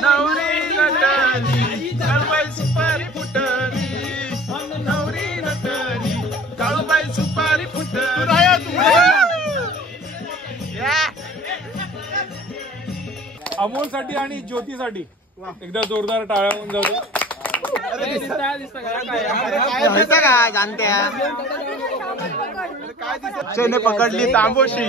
नवरी नटली काळूबाई सुपारी फुटली, नवरी नटली काळूबाई सुपारी फुटली. अमोल साठी आणि ज्योतीसाठी एकदा जोरदार टाळ्या होऊन जाऊ. काय पकडली तांबोशी.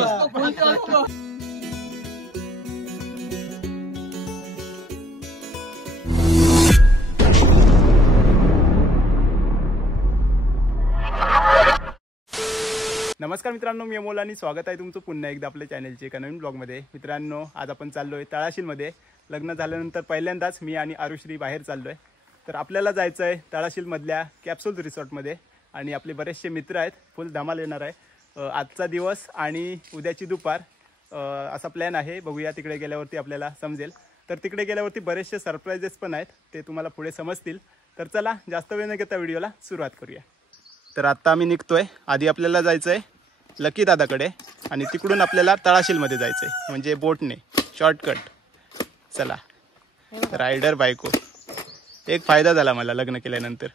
नमस्कार मित्रांनो, मी अमोल आणि स्वागत आहे तुमचं पुन्हा एकदा आपल्या चॅनलच्या एका नवीन ब्लॉगमध्ये. मित्रांनो, आज आपण चाललोय तळाशीलमध्ये. लग्न झाल्यानंतर पहिल्यांदाच मी आणि आरुश्री बाहेर चाललोय. तर आपल्याला जायचं आहे तळाशीलमधल्या कॅप्सूल रिसॉर्टमध्ये आणि आपले बरेचसे मित्र आहेत. फुल धमाल येणार आहे. आजचा दिवस आणि उद्याची दुपार असा प्लॅन आहे. बघूया तिकडे गेल्यावरती आपल्याला समजेल. तर तिकडे गेल्यावरती बरेचसे सरप्राइजेस पण आहेत, ते तुम्हाला पुढे समजतील. तर चला जास्त वेळ न घेता व्हिडिओला सुरुवात करूया. तर आत्ता आम्ही निघतोय. आधी आपल्याला जायचं आहे लकी दादाकडे आणि तिकडून आपल्याला तळाशीलमध्ये जायचं आहे, म्हणजे बोटने शॉर्टकट. चला. रायडर बायको. एक फायदा झाला मला लग्न केल्यानंतर,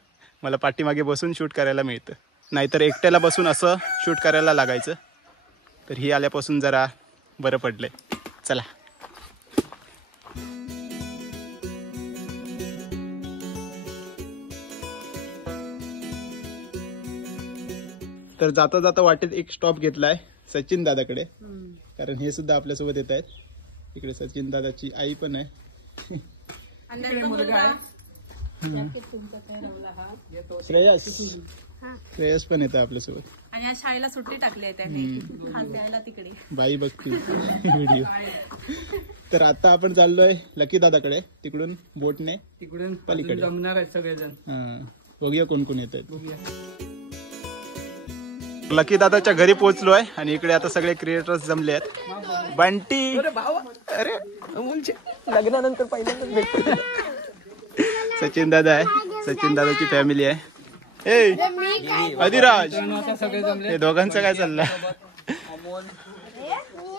मला पाठीमागे बसून शूट करायला मिळतं, नाहीतर एकट्याला बसून असं शूट करायला लागायचं. तर ही आल्यापासून जरा बरं पडलंय. चला. तर जाता जाता वाटेत एक स्टॉप घेतलाय सचिन दादाकडे, कारण हे सुद्धा आपल्यासोबत येत आहेत. इकडे सचिन दादाची आई पण आहे. श्रेयस पण येत आहे आपल्यासोबत. आणि आज शाळेला सुट्टी टाकली आहे त्याने, खास द्यायला तिकडे बाई बघती व्हिडिओ. तर आता आपण चाललोय लकी दादाकडे, तिकडून बोटने तिकडून पलीकडे जमणार आहेत सगळेजण. बघूया कोण कोण येत आहेत. लकी दादाच्या घरी पोहोचलोय आणि इकडे आता सगळे क्रिएटर्स जमले आहेत. बंटी, अरे लग्नानंतर पहिल्यांदाच भेटतो. सचिन दादा आहे, सचिन दादाची फॅमिली आहे. ए अधिराज, हे दोघांचं काय चाललंय.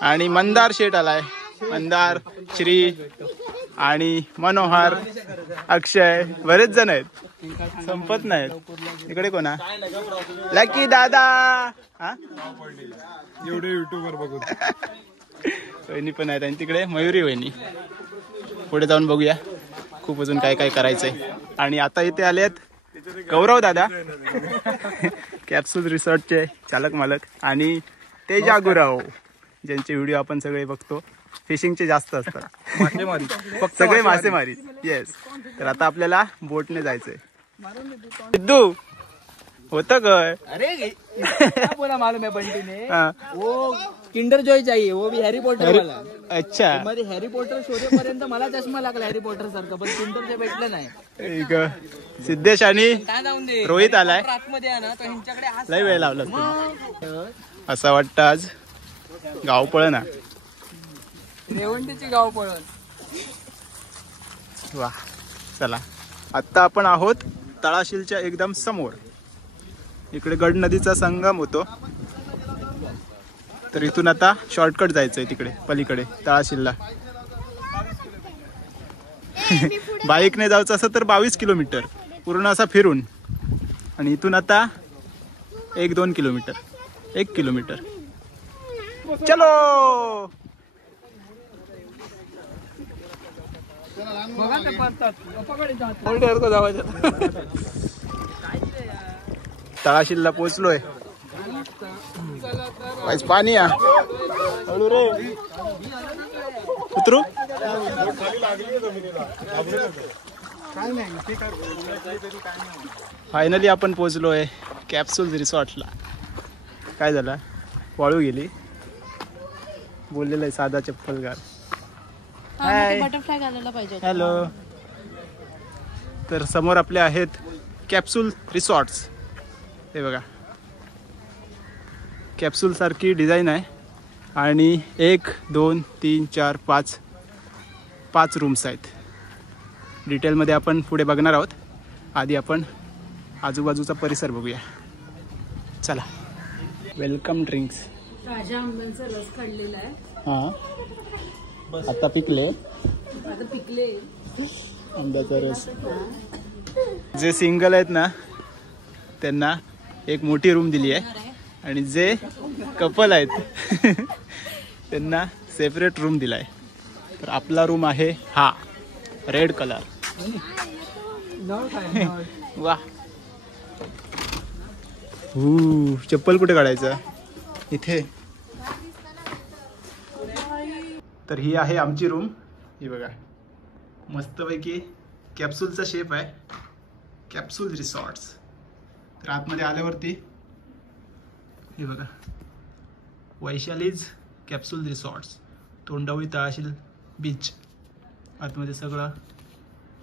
आणि मंदार शेठ आलाय. मंदार, श्री आणि मनोहर, अक्षय, बरेच जण आहेत, संपत नाहीत. इकडे कोणा लकी दादा, एवढे युट्यूबवर बघू. वहिनी पण आहेत आणि तिकडे मयुरी वहिनी. पुढे जाऊन बघूया खूप अजून काय काय करायचंय. आणि आता इथे आलेत गौरव दादा, कॅप्सूल रिसॉर्टचे चालक मालक, आणि तेजा गुराव, ज्यांचे व्हिडिओ आपण सगळे बघतो. फिशिंगचे जास्त असतात, सगळे मासेमारी. येस. तर आता आपल्याला बोटने जायचंय. सिद्धू होत काय? अरे बोला मालूम है बंटी ने, वो किंडर जॉय चाहिए, वो भी हॅरी पॉटर वाला. अच्छा. मध्ये हॅरी पॉटर शोधेपर्यंत मला चष्मा लागला हॅरी पॉटर सारखा, पण किंडरचे भेटलं नाही. सिद्धेश आणि रोहित आलाय. आतमध्ये आहे ना, तर ह्यांच्याकडे लय वेळ लावला. असं वाटतं आज गाव पळ ना, रेवंडीची गाव पळण. वा. चला. आता आपण आहोत तळाशीलच्या एकदम समोर. इकडे गड नदीचा संगम होतो. तर इथून आता शॉर्टकट जायचंय तिकडे पलीकडे तळाशीलला. बाईकने जायचं असं तर 22 किलोमीटर पूर्ण असा फिरून, आणि इथून आता 1-2 किलोमीटर, 1 किलोमीटर. चलो. तळाशीलला पोहोचलोय. पाणी या हळू रे, उतरू. फायनली आपण पोहोचलोय कॅप्सूल रिसॉर्टला. काय झालं, वाळू गेली. बोललेलं आहे साधा चप्पल घाल. बटरफ्लाय घालायला पाहिजे. हॅलो. तर समोर आपले आहेत कॅप्सूल रिसॉर्ट्स. हे बघा, कॅप्सूल सारखी डिझाईन आहे आणि 1, 2, 3, 4, 5 रूम्स आहेत. डिटेलमध्ये आपण पुढे बघणार आहोत. आधी आपण आजूबाजूचा परिसर बघूया. चला. Welcome drinks. ताज्या आंब्यांचा रस काढलेला आहे. हां, आता पिकले. आंब्याचा रस. जे सिंगल आहेत ना त्यांना एक मोठी रूम दिली आहे आणि जे कपल आहेत त्यांना सेपरेट रूम दिलाय. तर आपला रूम आहे हा रेड कलर. वा. चप्पल कुठे काढायचं इथे. तर ही आहे आमची रूम. ही बघा मस्तपैकी कॅप्सूलचा शेप आहे. Capsule resorts. तर आतमध्ये आल्यावरती हे बघा वैशालीज कॅप्सूल रिसॉर्ट्स तोंडावळी तळाशील बीच. आतमध्ये सगळं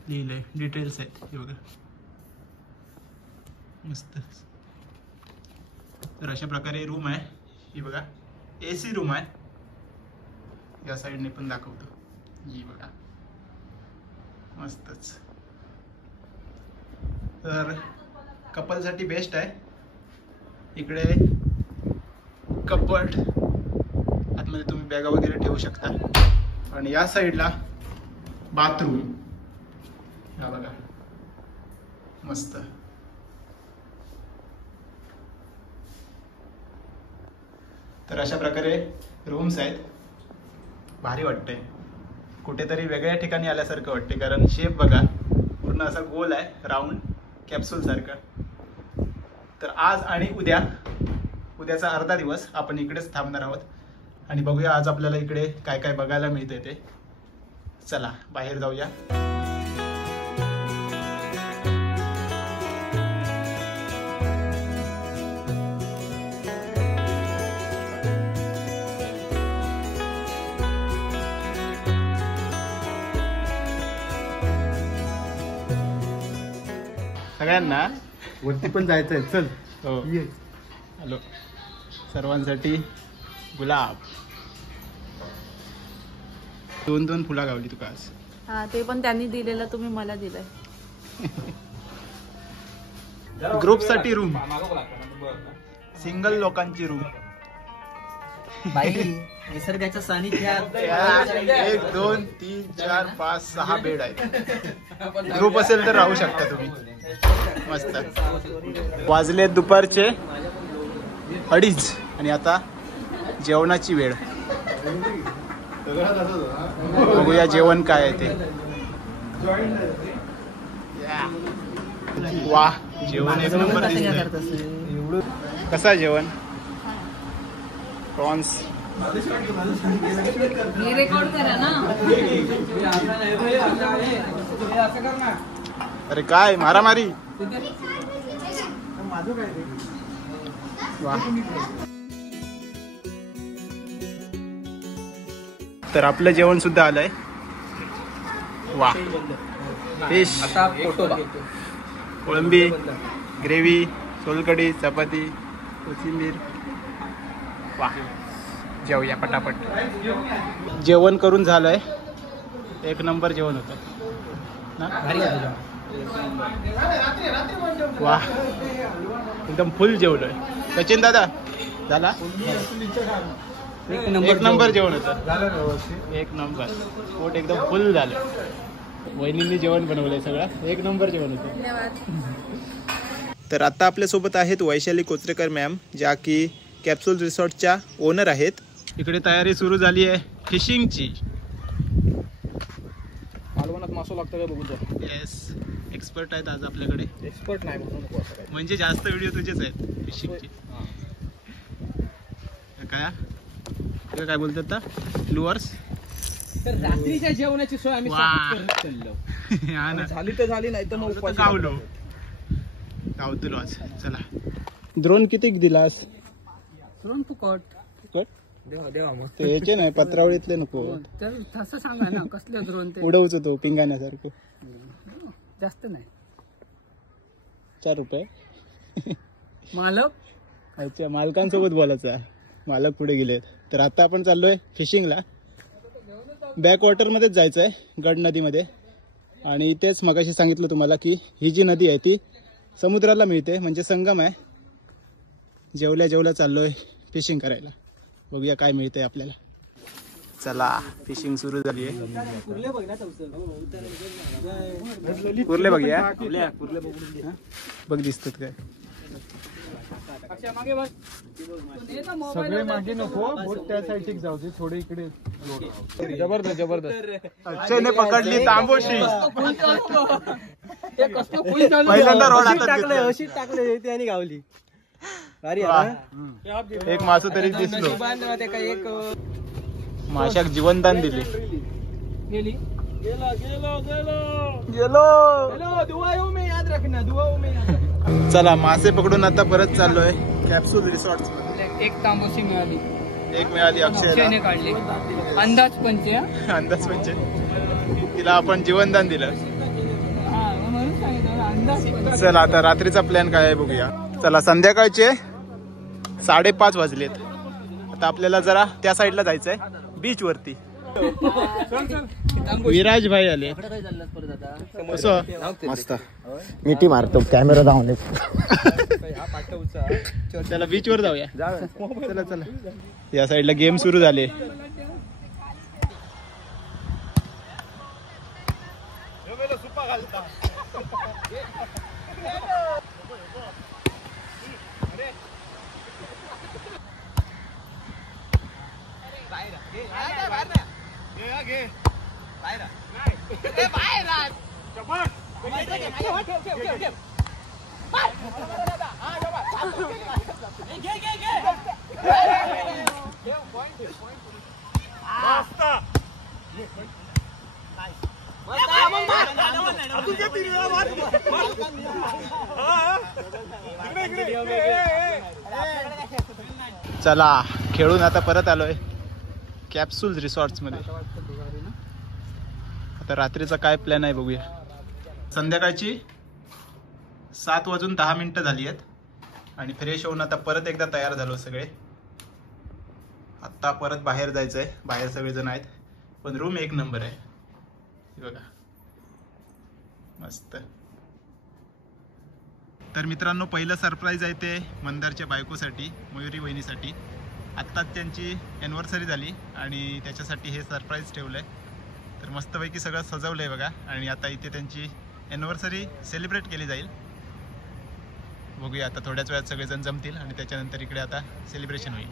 लिहिलंय डिटेल्स आहेत. हे बघा मस्त. तर अशा प्रकारे रूम आहे. ही बघा AC रूम आहे. या साईडने पण दाखवतो. ही बघा मस्तच. तर कपलसाठी बेस्ट आहे. इकडे कपबोर्ड आतमध्ये तुम्ही बॅगा वगैरे ठेवू शकता. आणि या साईडला बाथरूम. हा बघा मस्त. तर अशा प्रकारे रूम्स आहेत. भारी वाटते. कुठेतरी वेगळ्या ठिकाणी आल्यासारखं वाटते कारण शेप बघा पूर्ण असा गोल आहे राऊंड कॅप्सूल सारखं. तर आज आणि उद्याचा अर्धा दिवस आपण इकडेच थांबणार आहोत आणि बघूया आज आपल्याला इकडे काय काय बघायला मिळते ते. चला बाहेर जाऊया. सगळ्यांना वरती पण जायचं आहे. चल हो हॅलो. सर्वांसाठी गुलाब. 2 फुला गावली तुका आज. हा ते पण त्यांनी दिलेलं तुम्ही मला दिलंय. ग्रुपसाठी रूम. सिंगल लोकांची रूम. बाई निसर्गाच्या सानिध्यात 1 2 3 4 5 6 बेड आहेत. ग्रुप असेल तर राहू शकता तुम्ही मस्त. वाजले दुपारचे 2:30 आणि आता जेवणाची वेळ. बघूया जेवण काय आहे ते. वा जेवण एक नंबर दिसतंय. कसं आहे जेवण. प्रॉन्स. रेकॉर्ड करा ना. अरे काय मारामारी. वा. तर आपलं जेवण सुद्धा आलंय. वा. फिश. आता फोटो बघ. कोळंबी ग्रेव्ही सोलकढी चपाती कोथिंबीर. वा. जेवूया पटापट. जेवण करून झालंय. एक नंबर जेवण होतं ना. वा एकदम फुल जेवलोय. सचिन दादा झाला. एक नंबर जेवण होतं. एक नंबर. पोट एकदम फुल झालं. वहिनींनी जेवण बनवलंय सगळं. एक नंबर जेवण होतं. धन्यवाद. तर आता आपल्यासोबत आहेत वैशाली कोचरेकर मॅम ज्या की कॅप्सूल रिसॉर्टच्या ओनर आहेत. इकडे तयारी सुरू झाली आहे फिशिंगची. मालवणात मासो लागतं का बघू. येस एक्सपर्ट आहेत आज आपल्याकडे. एक्सपर्ट नाही म्हणून म्हणजे जास्त व्हिडिओ तुझेच आहेत फिशिंगचे. काय बोलतात ना लुअर्स. तर रात्रीच्या जेवणाची सोय आम्ही करत चाललो. हा ना. झाली तर झाली नाही तर मग गावलो गावतो आज. चला. ड्रोन किती दिलास. ड्रोन फुकट. देवा मग ते याचे नाही पत्रावळीतले नको. तर तसं सांगा ना कसले ड्रोन ते. उडवच तो पिंगाण्यासारखं. जास्त नाही. 4 रुपये. मालक. अच्छा मालकांसोबत बोलायचा. मालक पुढे गेलेत. तर आता आपण चाललोय फिशिंगला. बॅकवॉटरमध्येच जायचं आहे गड नदीमध्ये. आणि इथेच मगाशी सांगितलं तुम्हाला की ही जी नदी आहे ती समुद्राला मिळते म्हणजे संगम आहे. जेवल्या जेवल्या चाललोय फिशिंग करायला. बघूया काय मिळतंय आपल्याला. चला फिशिंग सुरू झाली आहे. कुर्ले बघूया बघ दिसतात काय सगळे मागे नको बोट त्या साईड जाऊ दे थोडे इकडे. जबरदस्त जबरदस्त. अक्षयने पकडली तांबोशी. पहिल्यांदा रॉड टाकले अशी टाकले त्याने गावली. एक मासू तरी दिसलो. माशाक जीवनदान दिले. चला मासे पकडून आता परत चाललोय कॅप्सूल रिसॉर्ट. एक तांबोशी मिळाली. एक मिळाली अक्षयने काढली. अंदाज पंचे. अंदाज पंचे. तिला आपण जीवनदान दिलं. चला आता रात्रीचा प्लॅन काय आहे बघूया. चला संध्याकाळचे 5:30 वाजलेत. आता आपल्याला जरा त्या साईडला जायचंय बीच वरती. विराज भाई आले. मस्त मिठी मारतो कॅमेरा धावणे. चला बीच वर जाऊया. चला चला या साईडला गेम सुरू झाले. चला खेळून आता परत आलोय कॅप्सूल रिसॉर्ट्स मध्ये. आता रात्रीचा काय प्लॅन आहे बघूया. संध्याकाळची 7:10 झाली आहेत आणि फ्रेश होऊन आता परत एकदा तयार झालो सगळे. आता परत बाहेर जायचंय. बाहेर सगळेजण आहेत पण रूम एक नंबर आहे बघा मस्त. तर मित्रांनो पहिलं सरप्राईज आहे ते मंदारच्या बायकोसाठी मयुरी वहिनीसाठी. आत्ताच त्यांची ॲनिव्हर्सरी झाली आणि त्याच्यासाठी हे सरप्राईज ठेवलं आहे. तर मस्तपैकी सगळं सजवलं आहे बघा आणि आता इथे त्यांची ॲनिव्हर्सरी सेलिब्रेट केली जाईल. बघूया आता थोड्याच वेळात सगळेजण जमतील आणि त्याच्यानंतर इकडे आता सेलिब्रेशन होईल.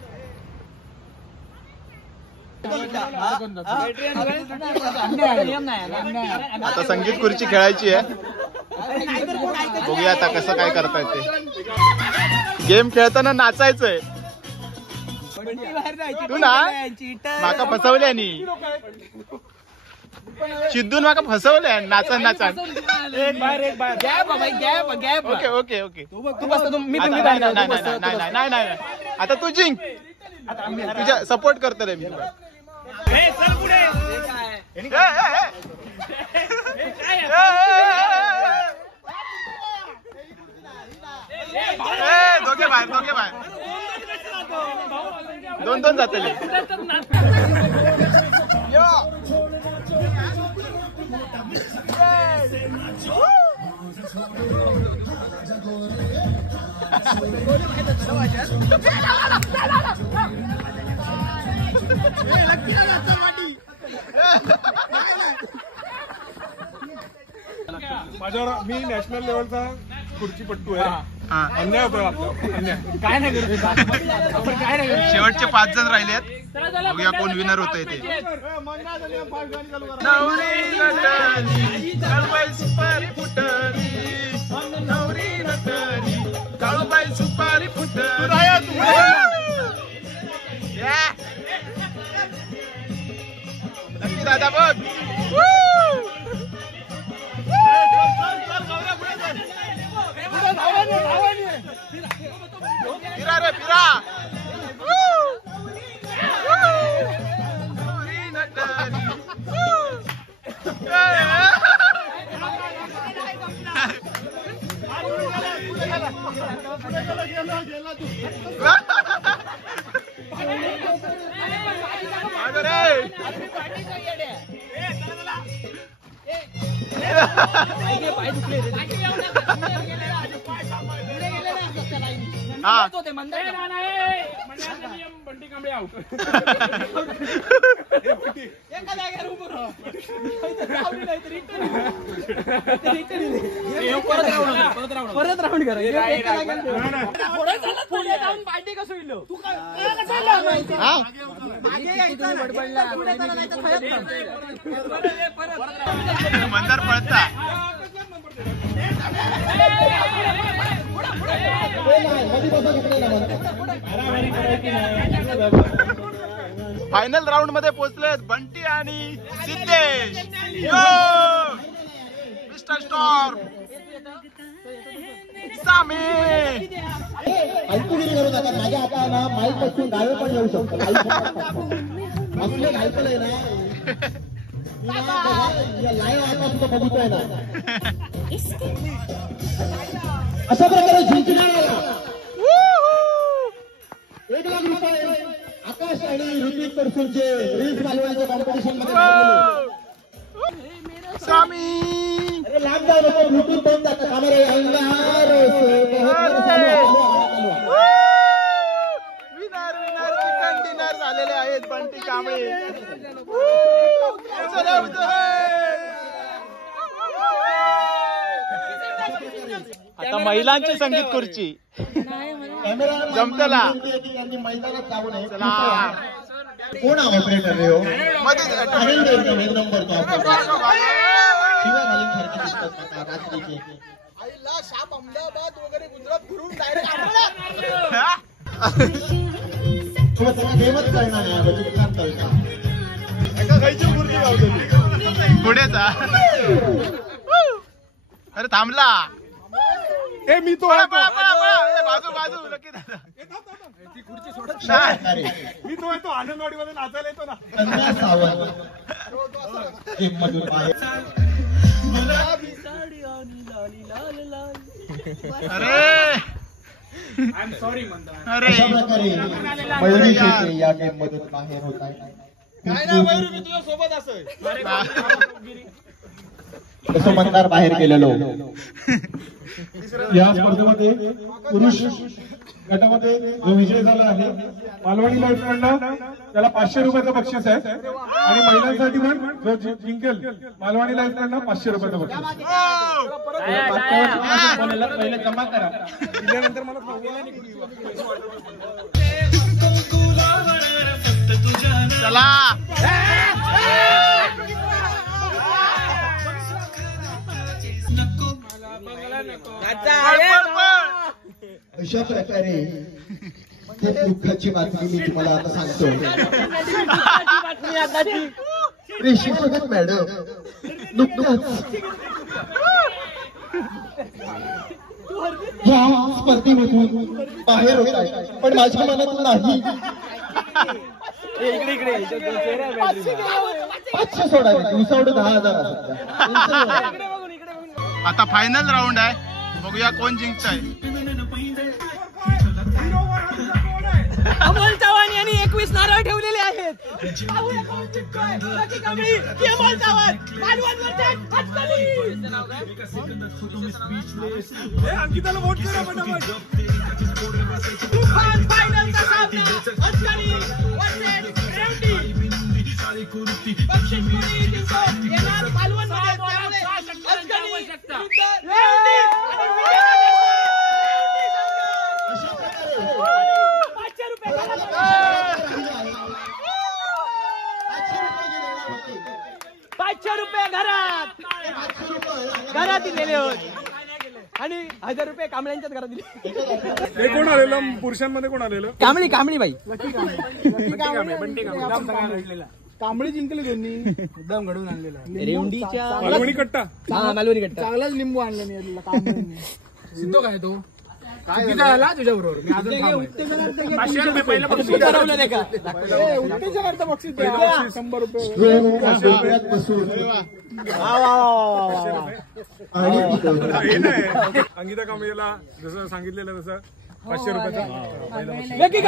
आता संगीत खुर्ची खेळायची आहे. बघूया आता कसं काय करता येते. गेम खेळताना नाचायचंय. तू ना माका फसवल्यानी सिद्धून माका फसवल्या नाचन नाचन. ओके ओके ओके नाही आता तू जिंक. तुझ्या सपोर्ट करतो रे मी. दोघे बाहेर दोन जातले. माझ्यावर मी नॅशनल लेवलचा खुर्चीपट्टू आहे. अन्याय होतो आपला. अन्याय काय नाही करत. शेवटचे 5 जण राहिलेत. बघूया कोण विनर होतंय ते. सुपारी फुटली काळूबाई सुपारी फुटली. दादा बघ फिरा रे फिरा. बंटी कांबळे आउट. एका जागेवर उभं राहा. गावली नाही तर इकडे परत राऊंड करा. एका जागेवर पुढे जाऊन पार्टी कसं होईल? तू काय मागे यायचं बडबडला पुढे चला नाही तर मंदार पळता. फायनल राऊंड मध्ये पोहोचलेत बंटी आणि सिद्धेश. Mister storm, Sami. ऐकून करू नका. माझ्या आता ना माईक पासून डावे पण येऊ शकतो. ऐकलंय ना लाईव्ह आता सुद्धा बघतोय ना. अशा प्रकारे जिंकणाऱ्याला ₹1,00,000 आकाश आणि ऋतिक तरसूरचे रील्स घालवण्याच्या कॉम्पिटिशन मध्ये सामी. अरे लाग जाऊ नको. ब्लूटूथ बंद जातं camera. Winner winner chicken dinner झालेले आहेत बंटी कांबळे. आता महिलांची संगीत खुर्ची जमतला. त्यांनी मैदानात जाऊ नये. कोण ऑपरेटर रे हो? नंबर तो शिवाय घालून सारखे दिसतात रात्रीचे. आईला शाप अहमदाबाद वगैरे गुजरात फिरून डायरेक्ट गेमच करणार नाही. पुढे जा. अरे थांबला. ए मी तो बाजू बाजू नक्की दादा. मी तो आहे तो आनंदवाडी मध्ये नाचायला येतो ना. कन्या सावंत गेममधून बाहेर. अरे आय एम सॉरी म्हणतो. अरे अशा प्रकारे मयुरी शेटे या गेम मधून बाहेर होत आहे. काय ना मयूर, मी तुझ्या सोबत असेल. तसं मतदार बाहेर गेलेलो. या स्पर्धेमध्ये पुरुष गटामध्ये जो विजय झाला आहे मालवणी लाईफकडनं त्याला ₹500 बक्षीस आहे. आणि महिलांसाठी पण जो जिंकेल मालवणी लाईफकडनं ₹500 बक्षीस. पहिले जमा करा. दिल्यानंतर मला चला. अशा प्रकारे खूप दुःखाची बातमी मी तुम्हाला आता सांगतो. रेशी भगत मॅडम नुकताच या स्पर्धेमधून बाहेर होत आहे. पण माझ्या मनात नाही. 500 सोडावे. दिवसावडे 10,000 आता फायनल राऊंड आहे. बघूया कोण जिंकताय. अमोल चव्हाण यांनी 21 नारळ ठेवलेले आहेत. अमोल चव्हाण अंकिताला वोट करा फटाफट. फायनलचा सामना अस्करी वर्सेस रेवटी. बक्षीस कोणी जिंकतो येणार मालवणमध्ये. त्यामुळे अस्करी विरुद्ध रेवटी. ₹500 घरात दिलेले होते आणि ₹1,000 कांबळ्यांच्याच घरात दिले. हे कोण आलेलं पुरुषांमध्ये? कोण आलेलं? कांबळी बाई. कांबळी जिंकले दोन्ही. एकदम घडवून आणलेला रेवंडीच्या मालवणी कट्टा. मालवणी कट्टा. चांगलाच लिंबू आणला मी सिद्धो काय तो किती आला तुझ्या बरोबर? मी अजून ₹500 पहिलं बक्षीस ठरवलं नाही का? उत्तेजनार्थ बक्षीस ₹100. हे नाही अंकिता कांबळेला जसं सांगितलेलं तसं ₹500. नक्की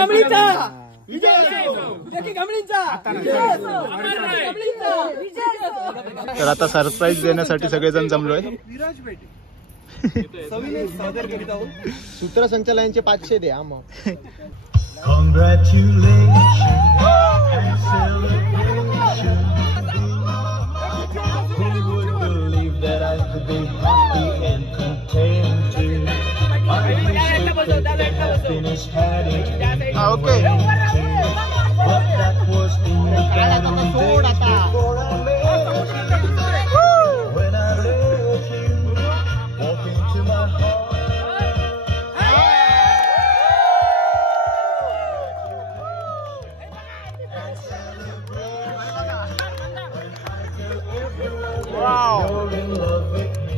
कांबळीचा तर आता सरप्राईज देण्यासाठी सगळेजण जमलोय. सूत्रसंचालनाचे 500 द्या. मग Congratulations and celebration. Who would believe that I could be happy and contented? I wish that the happiness had it. Okay. But that was in the garden days before I met you. When I let you walk into my heart. Wow. You're in love with me.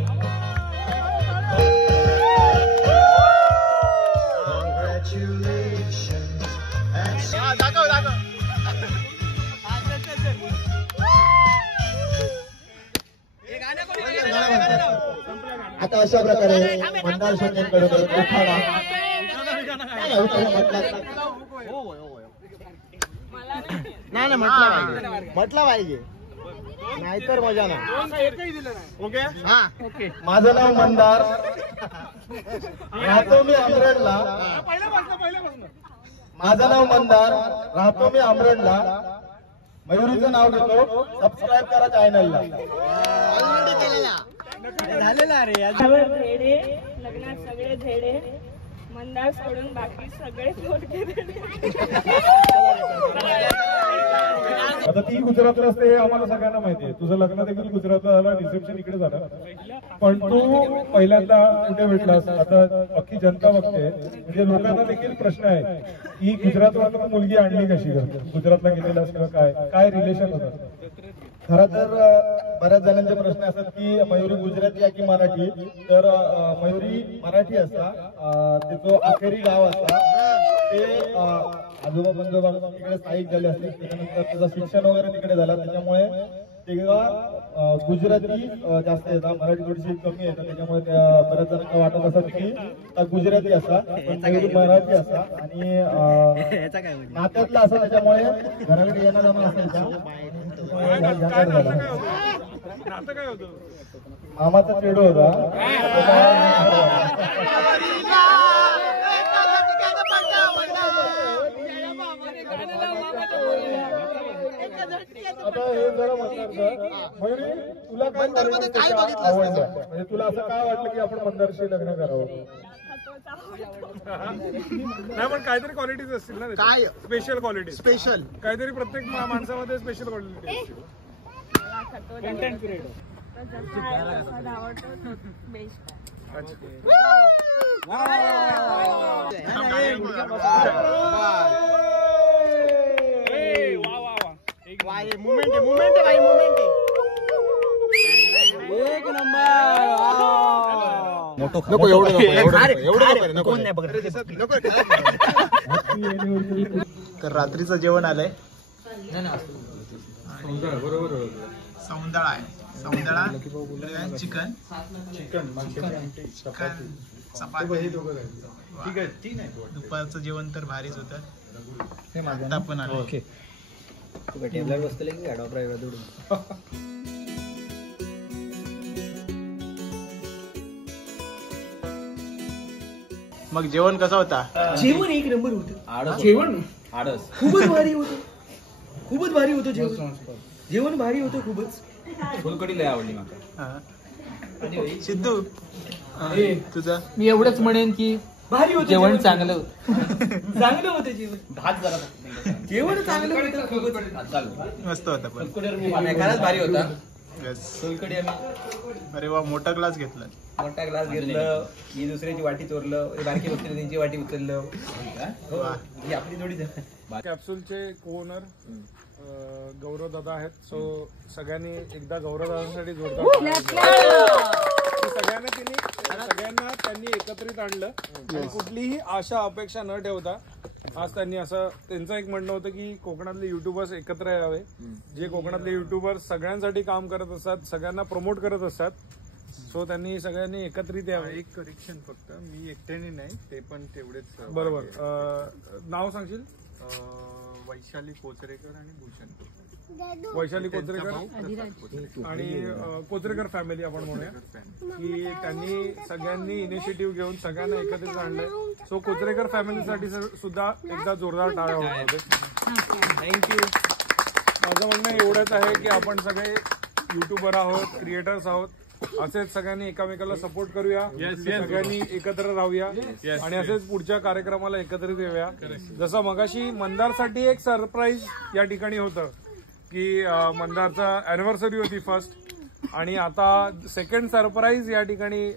Congratulations. आता अशा प्रकारे मंदार सोनेंकडून उठावा. नाही म्हटलं पाहिजे नाहीतर मजा नाही. ओके हा माझं नाव मंदार राहतो मी अमरेडला. माझं नाव मंदार राहतो मी अमरेडला. मयुरीचं नाव घेतो. सबस्क्राईब करा चॅनलला. झालेला रे धेडे लग्नात सगळे धेडे मंदार सोडून बाकी सगळे थोडके आता ती गुजरातला असते हे आम्हाला सगळ्यांना माहिती आहे. तुझं लग्न देखील गुजरातला झालं, रिसेप्शन इकडे झालं, पण तू पहिल्यांदा कुठे भेटलास आता अख्खी जनता बघते. म्हणजे लोकांना देखील प्रश्न आहे की गुजरातवरून मुलगी आणली कशी करते, गुजरातला गेलेलास किंवा काय काय रिलेशन होतं. खरं तर बऱ्याच जणांचे प्रश्न असतात की मयुरी गुजराती आहे की मराठी. तर मयुरी मराठी असता. त्याचं अखेरी गाव असता ते आजोबा पंजोबा तिकडे स्थायिक झाले असते. त्याच्यानंतर त्याचं शिक्षण वगैरे तिकडे झालं. त्याच्यामुळे तेव्हा गुजराती जास्त येतात, मराठी थोडीशी कमी येतात. त्याच्यामुळे बऱ्याच जणांना वाटत असतात की गुजराती असा पण मयुरी मराठी असा आणि नात्यातला असा. त्याच्यामुळे घराकडे येणं जाणं असायचा. मामाचा चेडू होता. आता हे जरा म्हणतात मयुरी तुला काय आवडलं, म्हणजे तुला असं काय वाटलं की आपण मंदारशी लग्न करावं. नाही पण काहीतरी क्वालिटीज असतील ना, काय स्पेशल क्वालिटी, स्पेशल काहीतरी प्रत्येक माणसामध्ये स्पेशल क्वालिटी असतील. कंटेंट क्रिएटर आवडतो बेस्ट. मुमेंट आहे एक नंबर. नको एवढं नको. तर रात्रीचं जेवण आलंय. सौंदळा आहे. सौंदळा चिकन चपाती. दुपारचं जेवण तर भारीच होतं. आता पण आलं. मग जेवण कसं होता. जेवण एक नंबर होतं. जेवण खूपच भारी होतं. खूपच भारी होतं जेवण. जेवण भारी होतं खूपच. फुलकडी लय आवडली मला. सिद्धू तुझं. मी एवढंच म्हणेन की भारी होतं जेवण. चांगलं होतं. चांगलं होतं जेवण. भात जरा जेवण चांगलं होतं. खूपच मस्त होता पण खरंच भारी होता. सोलकडी अरे वा मोठा ग्लास घेतला. मोठा ग्लास घेतलं. ही दुसऱ्याची वाटी चोरलं. बारकी बसली त्यांची वाटी उचललं. ही आपली जोडी. कॅप्सूलचे को ओनर गौरव दादा आहेत. सो सगळ्यांनी एकदा गौरव दादासाठी जोरदार. सगळ्यांना त्यांनी एकत्रित आणलं आणि कुठलीही आशा अपेक्षा न ठेवता आज त्यांनी असं त्यांचं एक म्हणणं होतं की कोकणातले युट्यूबर्स एकत्र यावे. जे कोकणातले युट्यूबर्स सगळ्यांसाठी काम करत असतात, सगळ्यांना प्रमोट करत असतात. सो त्यांनी सगळ्यांनी एकत्रित यावं. एक करेक्शन फक्त मी एकट्याने नाही, ते पण तेवढेच. बरोबर. नाव सांगशील. वैशाली कोचरेकर आणि भूषण कोचरेकर. वैशाली कोचरेकर आणि कोचरेकर फॅमिली आपण म्हणूया की त्यांनी सगळ्यांनी इनिशिएटिव्ह घेऊन सगळ्यांना एकत्रित आणलंय. सो कोचरेकर फॅमिलीसाठी सुद्धा एकदा जोरदार टाळ्या होते. थँक्यू. माझं म्हणणं एवढंच आहे की आपण सगळे युट्यूबर आहोत, क्रिएटर्स आहोत, असेच सगळ्यांनी एकामेकाला सपोर्ट करूया, सगळ्यांनी एकत्र राहूया आणि असेच पुढच्या कार्यक्रमाला एकत्रित येऊया. जसं मगाशी मंदारसाठी एक सरप्राईज या ठिकाणी होतं की मंदारचा अॅनिव्हर्सरी होती फर्स्ट, आणि आता सेकंड सरप्राईज या ठिकाणी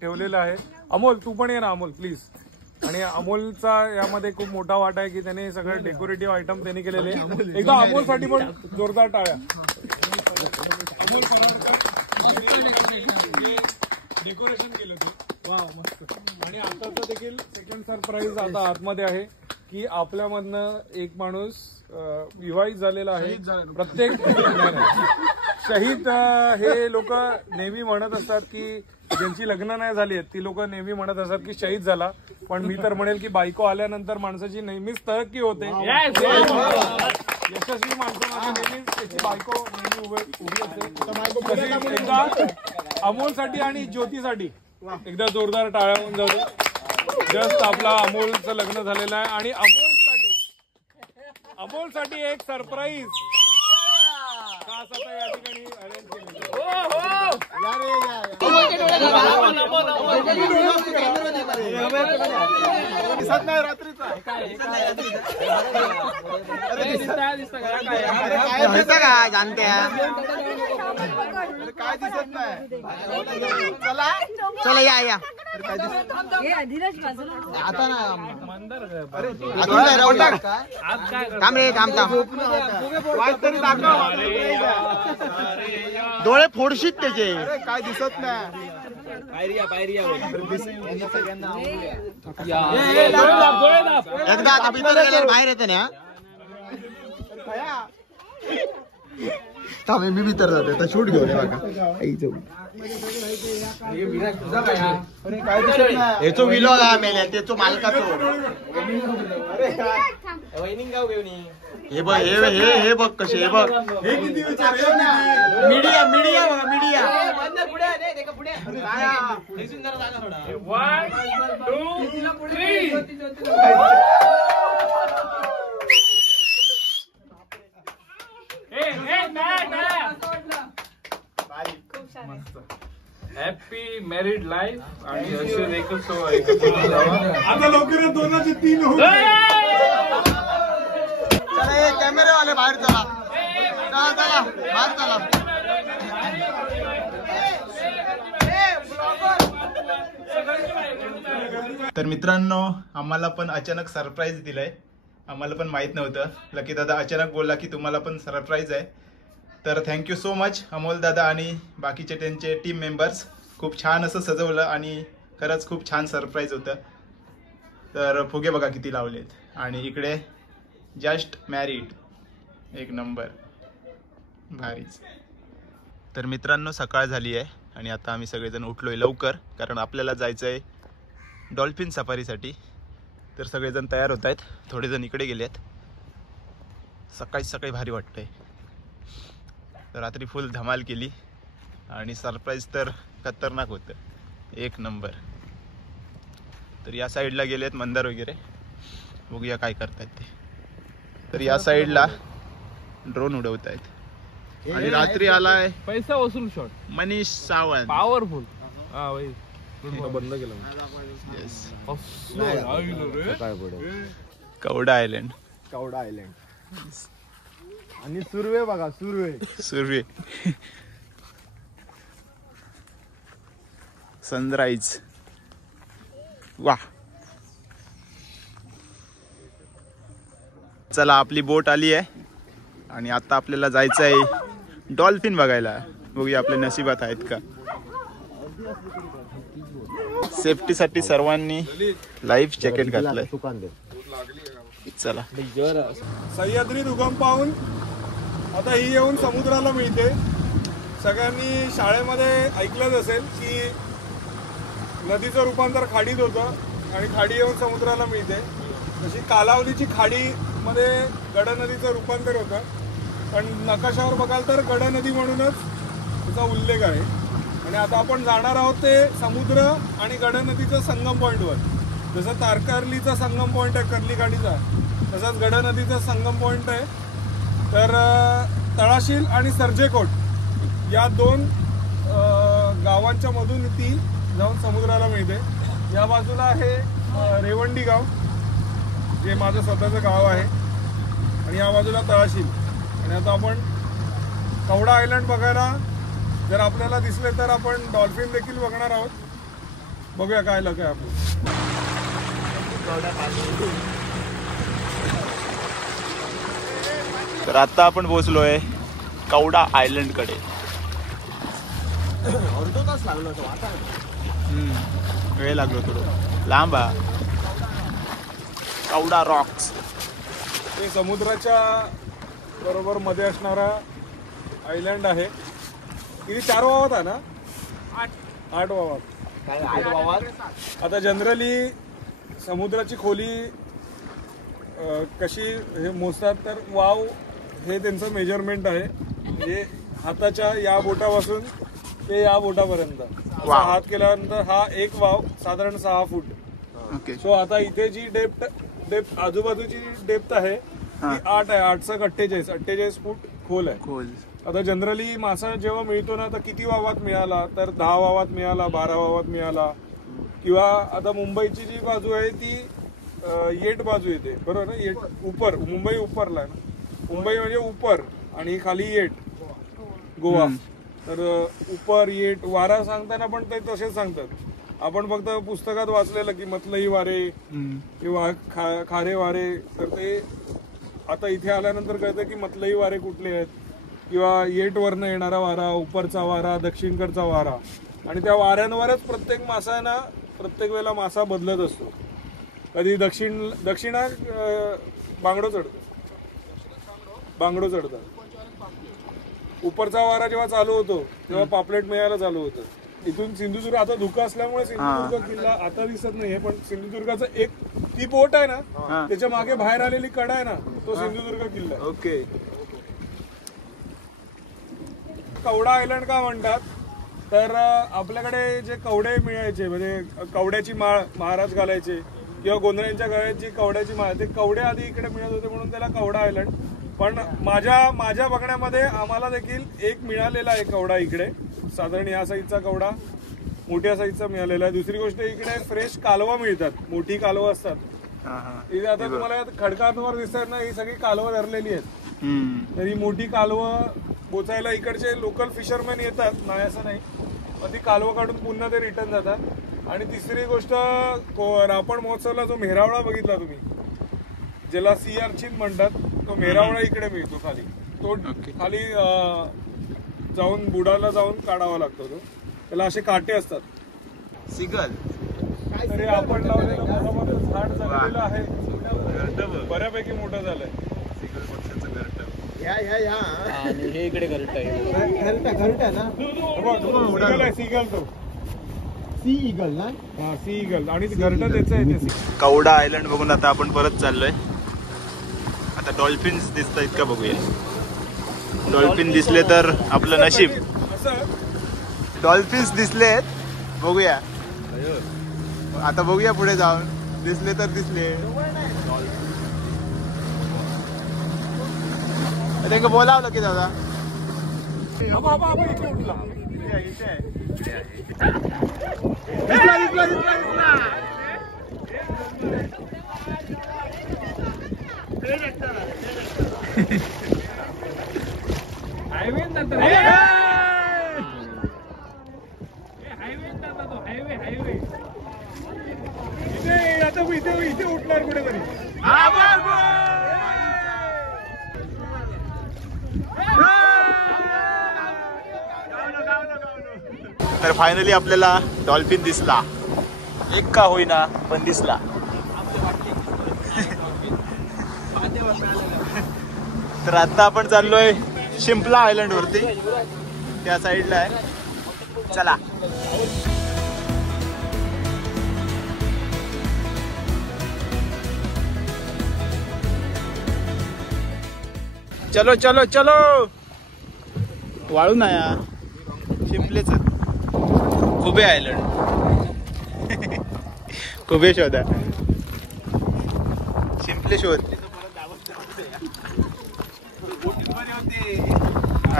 ठेवलेलं आहे. अमोल तू पण ये ना अमोल प्लीज. आणि अमोलचा यामध्ये खूप मोठा वाटा आहे की त्याने सगळे डेकोरेटिव्ह आयटम त्यांनी केलेले. एकदा अमोलसाठी पण जोरदार टाळ्या. अमोल डेकोरेशन केलं तू, वा मस्त. आणि आताचं देखील सेकंड सरप्राईज आता आतमध्ये आहे की आपल्यामधनं एक माणूस विवाहित झालेला आहे. प्रत्येक शहीद हे लोक नेहमी म्हणत असतात की ज्यांची लग्न नाही झाली आहेत ती लोक नेहमी म्हणत असतात की शहीद झाला, पण मी तर म्हणेल की बायको आल्यानंतर माणसाची नेहमीच तरक्की होते. यशस्वी माणसामध्ये नेहमीच त्याची बायको नेहमी उभी असते. एकदा अमोलसाठी आणि ज्योतीसाठी एकदा जोरदार टाळ्या होऊन जाऊ. जस्ट आपला अमोलचं लग्न झालेलं आहे आणि अमोलसाठी एक सरप्राईज खास आता या ठिकाणी अरेंज केलेलं दिसत नाही रात्रीचा का जाणते काय दिसत नाही. चला या या आता ना थांब रे थांब थांब डोळे फोडशीत त्याचे. काय दिसत नाही. एकदा आता भीतर गेल्यावर बाहेर येते ना. मी भीतर जाते तर शूट घेऊन याचो विलो मेल्या त्याचो मालकाचो. हे बघ हे बघ कसे हे बघ मीडिया मीडिया बघा मीडिया. हॅपी मॅरिड लाईफ आणि असे एकच आता लवकरच 2003 होऊ. चला कॅमेरावाले बाहेर चला चला बाहेर चला. तर मित्रांनो आम्हाला पण अचानक सरप्राईज दिलंय. आम्हाला पण माहित नव्हतं. लकी दादा अचानक बोलला की तुम्हाला पण सरप्राईज आहे. तर थँक्यू सो मच अमोल दादा आणि बाकीचे त्यांचे टीम मेंबर्स. खूप छान असं सजवलं आणि खरंच खूप छान सरप्राईज होतं. तर फुगे बघा किती लावलेत आणि इकडे जस्ट मॅरिड एक नंबर भारीच. तर मित्रांनो सकाळ झाली आहे आणि आता आम्ही सगळेजण उठलोय लवकर कारण आपल्याला जायचं आहे डॉल्फिन सफारीसाठी. तर सगळेजण तयार होत आहेत. थोडेजण इकडे गेले आहेत. सकाळी भारी वाटतंय. तर रात्री फुल धमाल केली आणि सरप्राईज तर खतरनाक होतं एक नंबर. तर या साईडला गेलेत मंदार वगैरे. बघूया काय करतायत ते. तर या साईडला ड्रोन उडवत आहेत आणि रात्री आलाय पैसा वसूल शॉट मनीष सावंत. पॉवरफुल. बंद केलं. कवडा आयलंड आणि सुर्वे बघा सुर्वे सनराईज. वा चला आपली बोट आली आहे आणि आता आपल्याला जायचं आहे डॉल्फिन बघायला. बघूया आपल्या नशिबात आहेत का. सेफ्टीसाठी सर्वांनी लाईफ जॅकेट घातलंय. चला सह्याद्री उगम पाहून आता ही येऊन समुद्राला मिळते. सगळ्यांनी शाळेमध्ये ऐकलंच असेल की नदीचं रूपांतर खाडीत होतं आणि खाडी येऊन समुद्राला मिळते. तशी कालावधीची खाडी मध्ये गडा नदीचं रूपांतर होतं पण नकाशावर बघाल तर गडा नदी म्हणूनच त्याचा उल्लेख आहे. आणि आता आपण जाणार आहोत ते समुद्र आणि गडा नदीच्या संगम पॉईंटवर. जसं तारकर्लीचा संगम पॉईंट आहे कर्ली घाटीचा, तसंच गडा नदीचा संगम पॉईंट आहे. तर तळाशील आणि सर्जेकोट या 2 गावांच्या मधून ती जाऊन समुद्राला मिळते. या बाजूला आहे रेवंडी गाव, जे माझं स्वतःचं गाव आहे, आणि या बाजूला तळाशील. आणि आता आपण कवडा आयलंड बघायला जर आपल्याला दिसले तर आपण डॉल्फिन देखील बघणार आहोत. बघूया काय लक आहे आपलं. तर आता आपण पोहोचलोय कवडा आयलंड कडे. वेळ लागलो थोडं, लांब कवडा रॉक्स. ते समुद्राच्या बरोबर मध्ये असणारा आयलंड आहे. किती 4 वावात आहे ना? 8 वावात. आता जनरली समुद्राची खोली कशी हे मोजतात तर वाव हे त्यांचं मेजरमेंट आहे. म्हणजे हाताच्या या बोटापासून ते या बोटापर्यंत हात केल्यानंतर हा एक वाव साधारण 6 फूट. सो आता इथे जी डेप्थ आजूबाजूची डेप्थ आहे ती 8 आहे. 48 फूट खोल आहे. आता जनरली मासा जेव्हा मिळतो ना तर किती वावात मिळाला तर 10 वावात मिळाला, 12 वावात मिळाला. किंवा आता मुंबईची जी बाजू आहे ती येट बाजू येते, बरोबर ना? येट उपर, मुंबई उपरला आहे ना. मुंबई म्हणजे उपर आणि खाली येट गोवा. तर उपर येट वारा सांगताना पण ते तसेच सांगतात. आपण फक्त पुस्तकात वाचलेलं की मतलई वारे किंवा खारे वारे. तर ते आता इथे आल्यानंतर कळतं की मतलई वारे कुठले आहेत, किंवा येटवरनं येणारा वारा, उपरचा वारा, दक्षिणकडचा वारा. आणि त्या वाऱ्यांवरच प्रत्येक मासा आहे ना, प्रत्येक वेळेला मासा बदलत असतो. कधी दक्षिणा बांगडो चढतात. उपरचा वारा जेव्हा चालू होतो तेव्हा पापलेट मिळायला चालू होतं. इथून सिंधुदुर्ग, आता धुका असल्यामुळे सिंधुदुर्ग किल्ला आता दिसत नाहीये, पण सिंधुदुर्गाचं एक ती बोट आहे ना, त्याच्या मागे बाहेर आलेली कडा आहे ना, तो सिंधुदुर्ग किल्ला. ओके. कवडा आयलंड का म्हणतात तर आपल्याकडे जे कवडे मिळायचे, म्हणजे कवड्याची माळ महाराज घालायचे, किंवा गोंधळ्यांच्या गळ्यात जी कवड्याची माळ, ते कवडे आधी इकडे मिळत होते म्हणून त्याला कवडा आयलंड. पण माझ्या बघण्यामध्ये आम्हाला देखील एक मिळालेला आहे कवडा इकडे. साधारण या साईजचा कवडा मोठ्या साईजचा मिळालेला आहे. दुसरी गोष्ट, इकडे फ्रेश कालवा मिळतात, मोठी कालवं असतात. इथे आता तुम्हाला खडकांवर दिसतात ना, ही सगळी कालवं धरलेली आहेत. तर ही मोठी कालवं बोचायला इकडचे लोकल फिशरमॅन येतात, नाही असं नाही. मग ती कालवं काढून पुन्हा ते रिटर्न जातात. आणि तिसरी गोष्ट, रापण महोत्सवला जो मेहरावळा बघितला तुम्ही, ज्याला सी अर्चिन म्हणतात, तो मेहरावळा इकडे मिळतो खाली. तो खाली जाऊन बुडाला जाऊन काढावा लागतो. तो त्याला असे काटे असतात. सिगल तरी आपण लावलेलं मोठं झाड जगलेलं आहे, बऱ्यापैकी मोठं झालंय. हे इकडे घरट आहे ना, सिगल तो सी इगल ना. हा, सी इगल. आणि घरटा त्याचं आहे ते. कवडा आयलंड बघून आता आपण परत चाललोय. आता डॉल्फिन्स दिसत आहेत का बघूया. डॉल्फिन दिसले तर आपलं नशीब. डॉल्फिन्स दिसलेत, बघूया आता. बघूया पुढे जाऊन, दिसले तर दिसले. त्यांना बोलावलं की दादा. इथे उठणार कुठेतरी. तर फायनली आपल्याला डॉल्फिन दिसला. एक का होईना पण दिसला. तर आता आपण चाललोय शिंपला आयलंड वरती, त्या साईडला आहे. चला. चलो चलो चलो वाळू नाया शिंपलेच खुबे आयलंड खुबे शोधा शिंपले शोध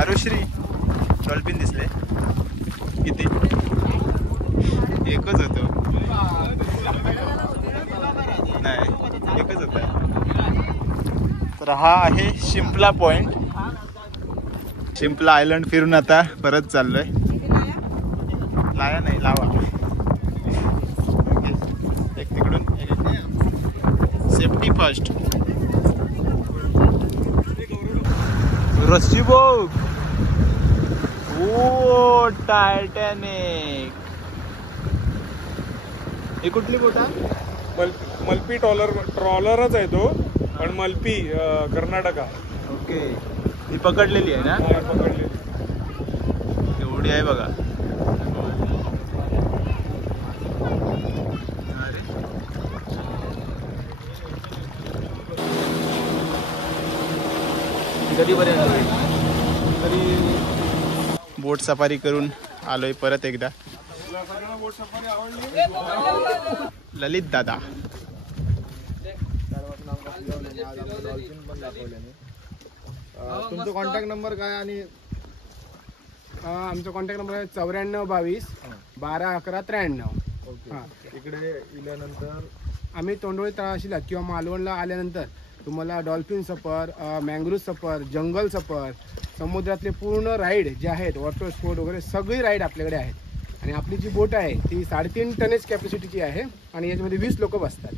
आरुश्री डॉल्फिन दिसले किती एकच होतो नाही एकच होता तर हा आहे शिंपला पॉइंट शिंपला आयलंड फिरून आता परत चाललोय लाया नाही लावा एक तिकडून सेफ्टी फर्स्ट रस्सी बघ ओ टायटॅनिक ही कुठली बोट आहे मल्पी ट्रॉलरच आहे तो पण मल्पी कर्नाटका ओके ही पकडलेली आहे ना पकडली एवढी आहे बघा अरे तरी बोट सफारी करून आलोय परत एकदा ललित दादा तुमचा कॉन्टॅक्ट नंबर काय आणि आमचा कॉन्टॅक्ट नंबर आहे 9422 121193. इकडे इल्यानंतर आम्ही तोंडोळी तळाशीला किंवा मालवणला आल्यानंतर तुम्हाला डॉल्फिन सफर, मँग्रोव्ह सफर, जंगल सफर, समुद्रातले पूर्ण राईड जे आहेत, वॉटर स्पोर्ट वगैरे सगळी राईड आपल्याकडे आहेत. आणि आपली जी बोट आहे ती 3.5 टनेज कॅपॅसिटीची आहे आणि याच्यामध्ये 20 लोक बसतात.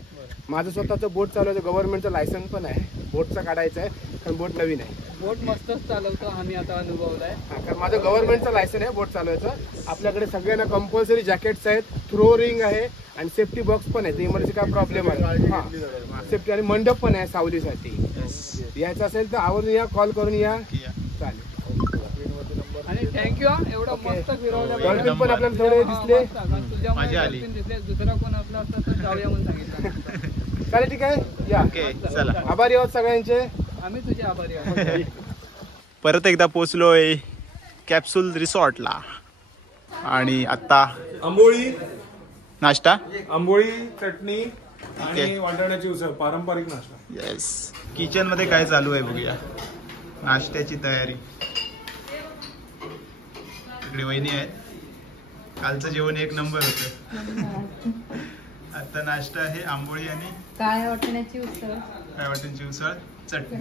माझं स्वतःचं बोट चालवायचं गव्हर्नमेंटचं लायसन्स पण आहे, बोटचा काढायचं आहे कारण बोट नवीन आहे. बोट मस्तच चालवतो आम्ही आता अनुभवलाय. कारण माझं गव्हर्नमेंटचं लायसन आहे बोट चालवायचं. आपल्याकडे सगळ्यांना कंपल्सरी जॅकेट्स आहेत, थ्रो रिंग आहे आणि सेफ्टी बॉक्स पण आहे. इमर्जन्सी काय प्रॉब्लेम आहे हां सेफ्टी आणि मंडप पण आहे सावलीसाठी. यायचं असेल तर आवर्जून या, कॉल करून या, चालेल. आणि थँक्यू एवढं मस्त फिरवलं. डॉल्फिन पण आपल्याला थोडे दिसले, दिसले. दुसरा कोण आपला असता तर जाऊया म्हणून सांगितलं. चालेल ठीक आहे या. चला आभारी आहोत सगळ्यांचे. आम्ही तुझे आभारी आहोत. परत एकदा पोचलोय कॅप्सूल रिसॉर्टला आणि आता आंबोळी नाश्ता आंबोळी चटणी आणि वाटाण्याची उसळ पारंपरिक नाश्ता. येस किचन मध्ये काय चालू आहे बघूया. नाश्त्याची तयारी इकडे वहिनी आहेत. कालचं जेवण एक नंबर होतं. आता नाश्ता आहे आंबोळी आणि काय वाटण्याची उसळ, काय वाटाण्याची उसळ चटणी.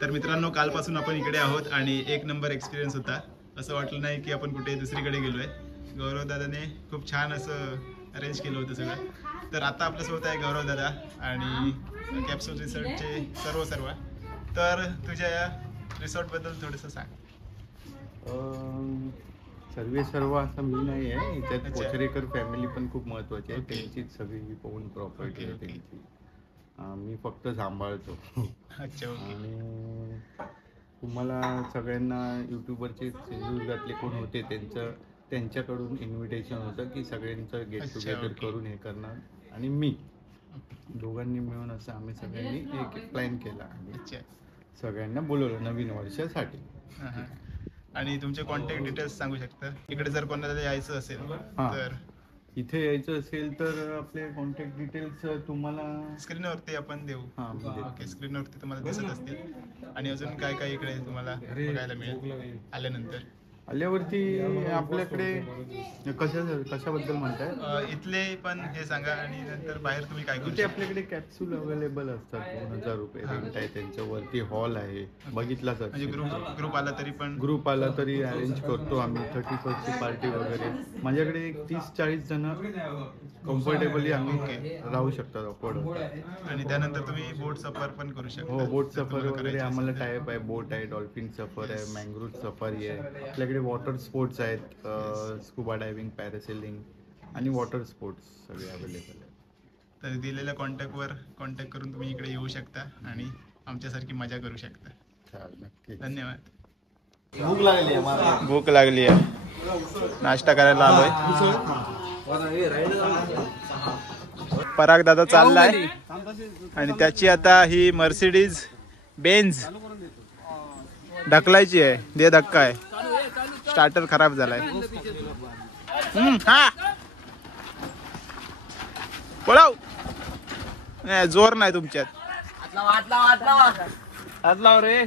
तर मित्रांनो कालपासून आपण इकडे आहोत आणि एक नंबर एक्सपिरियन्स होता. असं वाटलं नाही की आपण कुठे दुसरीकडे गेलोय. गौरव दादाने खूप छान असं अरेंज केलं होतं सगळं. तर आता आपल्यासोबत आहे गौरव दादा आणि कॅप्सूल रिसॉर्टचे सर्व. तर तुझ्या या रिसॉर्टबद्दल थोडंसं सांग. सर्व असं मी नाही आहे. त्यात अच्छा. पोचरेकर फॅमिली पण खूप महत्वाची आहे. ओके. त्यांचीच सगळी पाहून प्रॉपर्टी आहे ओके. त्यांची. मी फक्त सांभाळतो. अच्छा ओके. आणि तुम्हाला सगळ्यांना युट्यूबरचे सिंधुदुर्गातले कोण होते त्यांच्याकडून इन्व्हिटेशन होतं की सगळ्यांचं गेट अच्छा, टुगेदर ओके. करून हे करणार. आणि मी दोघांनी मिळून असं आम्ही सगळ्यांनी एक प्लॅन केला आणि अच्छा सगळ्यांना बोलवलं नवीन वर्षासाठी. हां, हां. आणि तुमचे कॉन्टॅक्ट डिटेल्स सांगू शकता. इकडे जर कोणाला यायचं असेल तर इथे यायचं असेल तर आपले कॉन्टॅक्ट डिटेल्स तुम्हाला स्क्रीनवरती आपण देऊ. हां ओके स्क्रीनवरती तुम्हाला दिसत असतील. आणि अजून काय काय इकडे तुम्हाला बघायला मिळेल आल्यानंतर. आल्यावरती आपल्याकडे कशाबद्दल म्हणताय. इथले पण हे सांगा आणि नंतर बाहेर तुम्ही काय करू इथे आपल्याकडे कॅप्सूल अवेलेबल असतात. 2000 रुपये रेंट आहे. त्यांच्यावरती हॉल आहे. बघितलाच म्हणजे ग्रुप आला तरी पण ग्रुप आला तरी अरेंज करतो आम्ही. 31st पार्टी वगैरे माझ्याकडे 30-40 जण कम्फर्टेबली आम्ही राहू शकतात. अफोर्ड होतात. आणि त्यानंतर तुम्ही बोट सफर पण करू शकता. हो बोट जर सफर तुम्हाला वगैरे करायची आम्हाला असेल तर. टाईप आहे. बोट आहे, डॉल्फिन सफर आहे, मँग्रोव्ह सफारी आहे. आपल्याकडे वॉटर स्पोर्ट्स आहेत. स्कुबा डायव्हिंग, पॅरासेलिंग आणि वॉटर स्पोर्ट्स सगळे अवेलेबल आहेत. तर दिलेल्या कॉन्टॅक्टवर कॉन्टॅक्ट करून तुम्ही इकडे येऊ शकता आणि आमच्यासारखी मजा करू शकता. चालेल नक्की. धन्यवाद. भूक लागली आहे मला. भूक लागली आहे. नाश्ता करायला आलोय. पराग दादा चाललाय आणि त्याची आता ही मर्सिडीज बेन्झ ढकलायची आहे. दे धक्का आहे. स्टार्टर खराब झालाय. हा पळव. नाही जोर नाही तुमच्यात. हात लाव रे.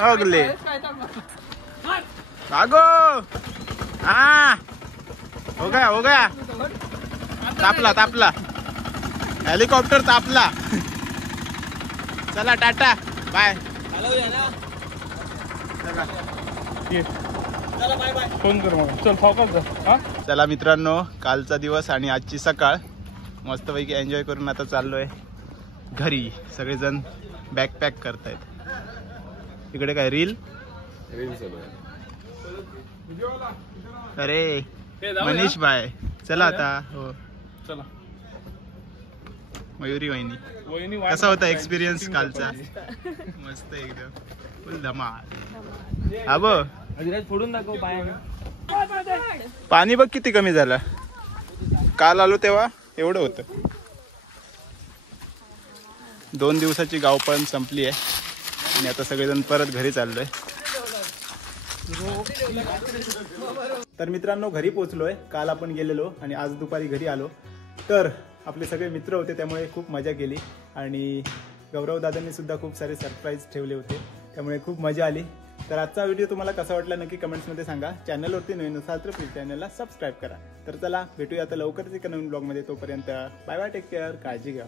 अगले भागो. हा हो गया तापला तापला. हेलिकॉप्टर तापला. चला टाटा बाय. फोन कर मग. चल फोकस जा. चला मित्रांनो, कालचा दिवस आणि आजची सकाळ मस्तपैकी एन्जॉय करून आता चाललोय घरी. सगळेजण बॅग पॅक करतायत. इकडे काय रील अरे मनीष भाई. चला आता. हो चला. मयुरी वहिनी कसा होता एक्सपिरियन्स कालचा? मस्त एकदम फुल धमाल. अबो फोडून दाखव पायाने. पाणी बघ किती कमी झालं. काल आलो तेव्हा एवढं होतं. 2 दिवसाची गाव पण संपली आहे आणि आता सगळेजण परत घरी चाललोय. तर मित्रांनो घरी पोहोचलोय. काल आपण गेलेलो आणि आज दुपारी घरी आलो. तर आपले सगळे मित्र होते त्यामुळे खूप मजा केली आणि गौरव दादांनी सुद्धा खूप सारे सरप्राईज ठेवले होते त्यामुळे खूप मजा आली. तर आजचा व्हिडिओ तुम्हाला कसा वाटला नक्की कमेंट्समध्ये सांगा. चॅनलवरती नवीन असाल तर प्लीज चॅनलला सबस्क्राईब करा. तर चला भेटूया आता लवकरच एका नवीन ब्लॉगमध्ये. तोपर्यंत बाय बाय. Take care. काळजी घ्या.